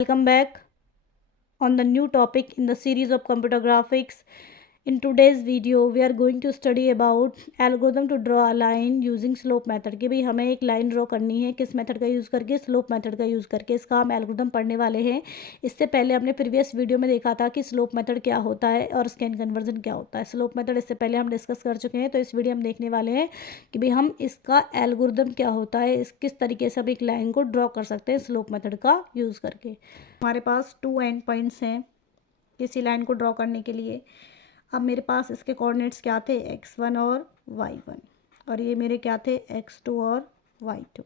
Welcome back on the new topic in the series of computer graphics. In today's video we are going to study about algorithm to draw a line using slope method कि भाई हमें एक line draw करनी है किस method का use करके, slope method का यूज़ करके। इसका हम एल्गोरिथम पढ़ने वाले हैं। इससे पहले हमने प्रीवियस वीडियो में देखा था कि स्लोप मेथड क्या होता है और स्कैन कन्वर्जन क्या होता है। स्लोप मेथड इससे पहले हम डिस्कस कर चुके हैं, तो इस वीडियो में देखने वाले हैं कि भाई हम इसका एल्गोरिथम क्या होता है, किस तरीके से हम एक लाइन को ड्रॉ कर सकते हैं स्लोप मेथड का यूज़ करके। हमारे पास 2 एंड पॉइंट्स हैं किसी लाइन को ड्रॉ करने के लिए। अब मेरे पास इसके कोऑर्डिनेट्स क्या थे, x1 और y1, और ये मेरे क्या थे, x2 और y2।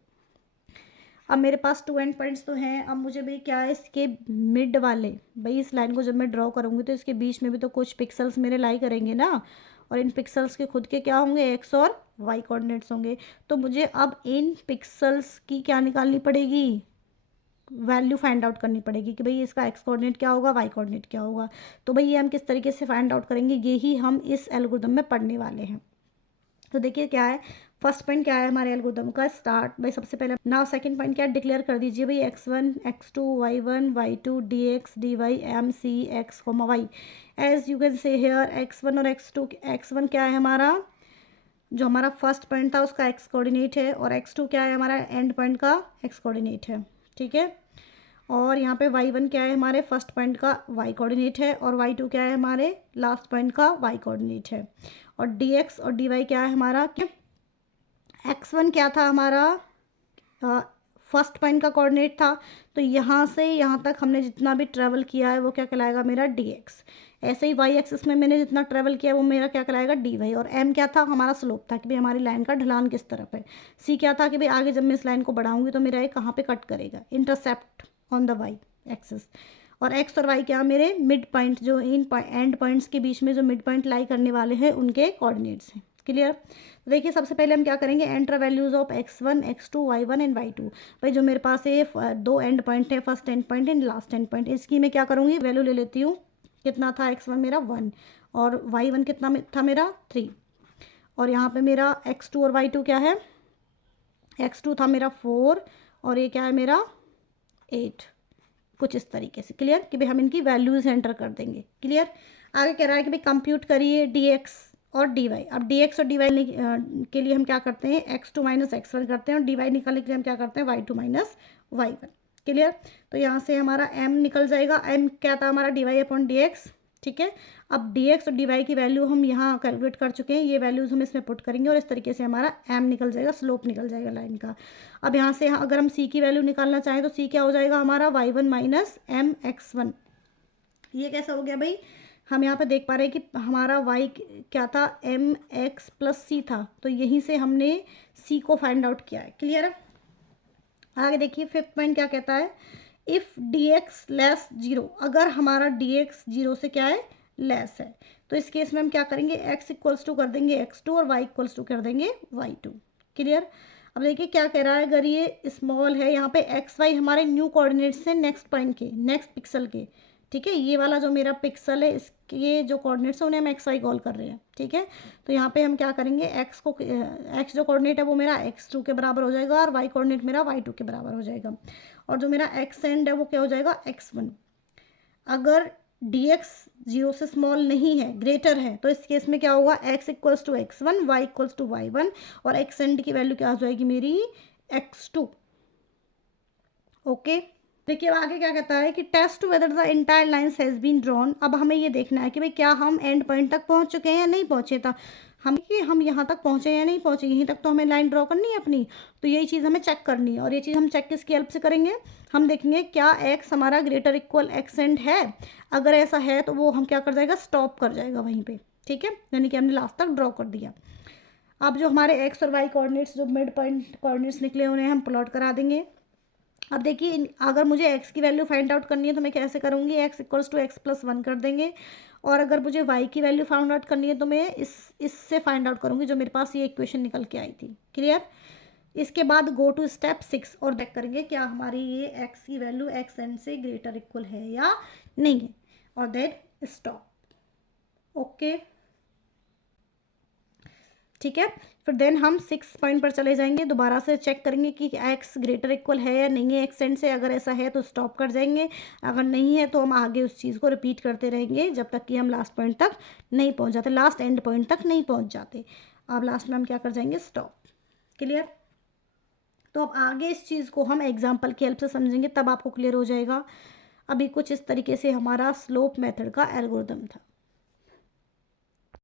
अब मेरे पास 2 एंड पॉइंट्स तो हैं। अब मुझे भाई क्या है, इसके मिड वाले, भाई इस लाइन को जब मैं ड्रॉ करूँगी तो इसके बीच में भी तो कुछ पिक्सल्स मेरे लाई करेंगे ना, और इन पिक्सल्स के खुद के क्या होंगे, x और y कोऑर्डिनेट्स होंगे। तो मुझे अब इन पिक्सल्स की क्या निकालनी पड़ेगी, वैल्यू फाइंड आउट करनी पड़ेगी कि भाई इसका एक्स कोऑर्डिनेट क्या होगा, वाई कोऑर्डिनेट क्या होगा। तो भाई ये हम किस तरीके से फाइंड आउट करेंगे, यही हम इस एल्गोरिथम में पढ़ने वाले हैं। तो देखिए क्या है, फर्स्ट पॉइंट क्या है हमारे एल्गोरिथम का, स्टार्ट भाई सबसे पहले नाउ सेकंड पॉइंट क्या है, डिक्लेयर कर दीजिए भाई x1 x2 y1 y2 dx dy m c x, y। As you can say here x1 और x2, x1 क्या है हमारा, जो हमारा फर्स्ट पॉइंट था उसका एक्स कोऑर्डिनेट है, और x2 क्या है हमारा एंड पॉइंट का एक्स कोऑर्डिनेट है, ठीक है। और यहाँ पे y1 क्या है, हमारे फर्स्ट पॉइंट का y कोऑर्डिनेट है, और y2 क्या है, हमारे लास्ट पॉइंट का y कोऑर्डिनेट है। और dx और dy क्या है हमारा, क्या x1 क्या था हमारा, फर्स्ट पॉइंट का कोऑर्डिनेट था। तो यहाँ से यहाँ तक हमने जितना भी ट्रैवल किया है वो क्या कहलाएगा, मेरा dx। ऐसे ही y एक्सिस में मैंने जितना ट्रैवल किया वो मेरा क्या कहलाएगा, dy। और m क्या था, हमारा स्लोप था कि भाई हमारी लाइन का ढलान किस तरफ है। c क्या था कि भाई आगे जब मैं इस लाइन को बढ़ाऊंगी तो मेरा ये कहाँ पे कट करेगा, intercept on the y axis. और x और y क्या, मेरे मिड पॉइंट, जो इन एंड पॉइंट्स के बीच में जो मिड पॉइंट लाई करने वाले हैं उनके कोऑर्डिनेट्स हैं। क्लियर। तो देखिए सबसे पहले हम क्या करेंगे, enter values of x1 x2 y1 and y2। भाई जो मेरे पास ये दो एंड पॉइंट है, first and point and last and point, इसकी मैं क्या करूँगी, वैल्यू ले लेती हूँ। कितना था, x1 मेरा 1 और y1 कितना था मेरा 3। और यहाँ पे मेरा x2 और y2 क्या है, x2 था मेरा 4 और ये क्या है मेरा 8, कुछ इस तरीके से। क्लियर कि भाई हम इनकी वैल्यूज़ एंटर कर देंगे। क्लियर। आगे कह रहा है कि भाई कंप्यूट करिए dx और dy। अब dx और dy के लिए हम क्या करते हैं, x2 माइनस x1 करते हैं, और dy निकालने के लिए हम क्या करते हैं, y2 माइनस y1। क्लियर। तो यहाँ से हमारा m निकल जाएगा, m क्या था हमारा, dy अपॉन dx, ठीक है। अब dx और dy की वैल्यू हम यहाँ कैलकुलेट कर चुके हैं, ये वैल्यूज़ हम इसमें पुट करेंगे और इस तरीके से हमारा m निकल जाएगा, स्लोप निकल जाएगा लाइन का। अब यहाँ से अगर हम c की वैल्यू निकालना चाहें तो c क्या हो जाएगा हमारा, y1 माइनस एम x1। ये कैसा हो गया भाई, हम यहाँ पे देख पा रहे हैं कि हमारा y क्या था, एम एक्स प्लस सी था, तो यहीं से हमने c को फाइंड आउट किया है। क्लियर है। आगे देखिए फिफ्थ पॉइंट क्या कहता है, इफ़ dx लेस 0, अगर हमारा dx 0 से क्या है, लेस है, तो इस केस में हम क्या करेंगे, x इक्वल्स टू कर देंगे x2 और y इक्वल्स टू कर देंगे y2। क्लियर। अब देखिए क्या कह रहा है, अगर ये स्मॉल है, यहाँ पे एक्स वाई हमारे न्यू कोऑर्डिनेट्स हैं नेक्स्ट पॉइंट के, नेक्स्ट पिक्सल के, ठीक है। ये वाला जो मेरा पिक्सल है, इसके जो कोऑर्डिनेट्स हैं उन्हें हम एक्स वाई कॉल कर रहे हैं, ठीक है। तो यहाँ पे हम क्या करेंगे, एक्स को, एक्स जो कोऑर्डिनेट है वो मेरा x2 के बराबर हो जाएगा, और y कोऑर्डिनेट मेरा y2 के बराबर हो जाएगा, और जो मेरा एक्स एंड है वो क्या हो जाएगा, x1। अगर dx 0 से स्मॉल नहीं है, ग्रेटर है, तो इस केस में क्या होगा, x equals to x1, y equals to y1, और एक्स एंड की वैल्यू क्या हो जाएगी मेरी, x2। ओके। देखिए आगे क्या कहता है कि test whether the entire lines has been drawn. अब हमें ये देखना है कि भाई क्या हम एंड पॉइंट तक पहुंच चुके हैं या नहीं पहुंचे था, हम कि हम यहाँ तक पहुंचे या नहीं पहुंचे, यहीं तक तो हमें लाइन ड्रॉ करनी है अपनी। तो यही चीज़ हमें चेक करनी है, और ये चीज़ हम चेक किसकी हेल्प से करेंगे, हम देखेंगे क्या एक्स हमारा ग्रेटर इक्वल एक्स एंड है। अगर ऐसा है तो वो हम क्या कर जाएगा, स्टॉप कर जाएगा वहीं पर, ठीक है, यानी कि हमने लास्ट तक ड्रॉ कर दिया। अब जो हमारे एक्स और वाई कोऑर्डिनेट्स, जो मिड पॉइंट कोऑर्डिनेट्स निकले उन्हें हम प्लॉट करा देंगे। अब देखिए अगर मुझे x की वैल्यू फाइंड आउट करनी है तो मैं कैसे करूँगी, x equals to X plus 1 कर देंगे, और अगर मुझे y की वैल्यू फाइंड आउट करनी है तो मैं इससे फाइंड आउट करूँगी, जो मेरे पास ये इक्वेशन निकल के आई थी। क्लियर। इसके बाद गो टू स्टेप 6 और चेक करेंगे क्या हमारी ये x की वैल्यू एक्स एन से ग्रेटर इक्वल है या नहीं है, और देन स्टॉप। ओके, ठीक है। फिर देन हम 6 पॉइंट पर चले जाएंगे, दोबारा से चेक करेंगे कि x ग्रेटर इक्वल है या नहीं है एक्स एंड से। अगर ऐसा है तो स्टॉप कर जाएंगे, अगर नहीं है तो हम आगे उस चीज़ को रिपीट करते रहेंगे जब तक कि हम लास्ट पॉइंट तक नहीं पहुंच जाते, लास्ट एंड पॉइंट तक नहीं पहुंच जाते। अब लास्ट में हम क्या कर जाएंगे, स्टॉप। क्लियर। तो अब आगे इस चीज़ को हम एग्जाम्पल की हेल्प से समझेंगे, तब आपको क्लियर हो जाएगा। अभी कुछ इस तरीके से हमारा स्लोप मेथड का एल्गोरिदम था।